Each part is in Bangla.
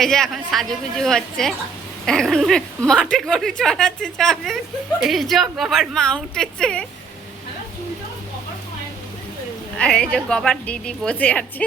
এই যে এখন সাজুগুজু হচ্ছে, এখন মাঠে গরু চড়াতে যাবে। এই যে গবার মা উঠেছে, আর এই যে গবার দিদি বসে আছে।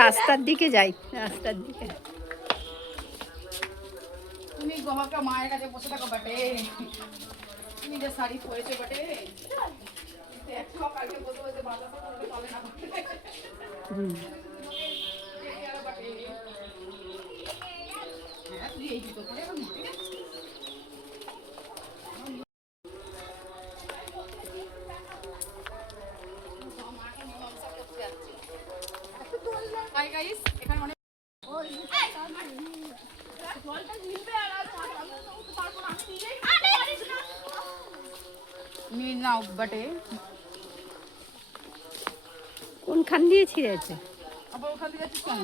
রাস্তার দিকে যাই, রাস্তার দিকে। তুমি গহকা মায়ের কাছে বসে থাকো বটে, তুমি যে শাড়ি পরেছো বটে, দেখো কালকে বসে বসে বাবা করতে পারবে না বটে। হ্যাঁ তুই এই জুতো পরে এখন মাঠে যাচ্ছিস। হাই গাইস, এখানে অনেক নাও বটে। কোনখান দিয়ে ছিঁড়েছে? আবার ওখানে যাচ্ছিস কেন?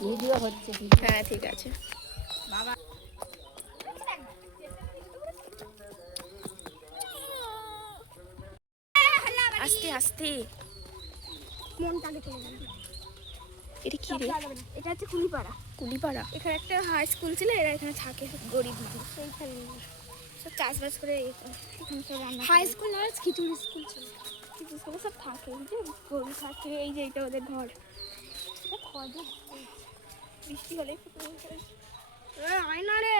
ভিডিও হচ্ছে। হ্যাঁ ঠিক আছে। আস্তে আস্তে মনটাকে চলে যাবে। এটা কি রে? এটা হচ্ছে কুলিপাড়া। কুলিপাড়া? এখানে একটা হাই স্কুল ছিল, এরা এখানে থাকে গরিব দিদি, সেইখানে সব চাষবাস করে হাই স্কুল আর খিচুড়ি স্কুল ছিল, খিচুড়ি স্কুলে সব থাকে, এই যে গরু থাকে, এই যে এটা ওদের ঘর। বৃষ্টি হলে হয় না রে,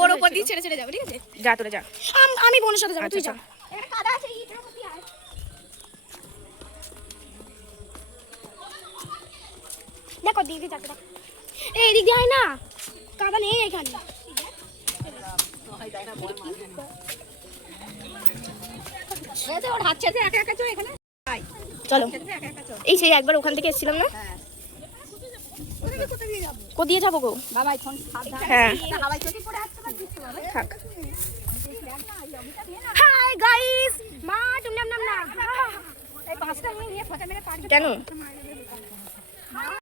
ওর ওপর দিয়ে ছেড়ে ছেড়ে যাবো, ঠিক আছে? যা তোরা যা, আমি বোনের সাথে যাবো, তুই আচ্ছা, যা। এটা কাদা আছে, ইটের উপর দিয়ে আয়। দেখো দিদি যাচ্ছে, এই দিক দিয়ে হয় না, কাদা নেই এখানে। ওর হাত ছেড়ে একা একা চল, এখানে চলো। এই সেই একবার ওখান থেকে এসেছিলাম না, কোথায় যাবো গো? বাবাই ফোন সাবধান, হ্যাঁ হাওয়ায় চটি পড়ে আসতে পারবি তো। থাক। হাই গাইস, মা তুমি নাম না, এই পাঁচটা নিয়ে ফটো মেরে পারবি কেন?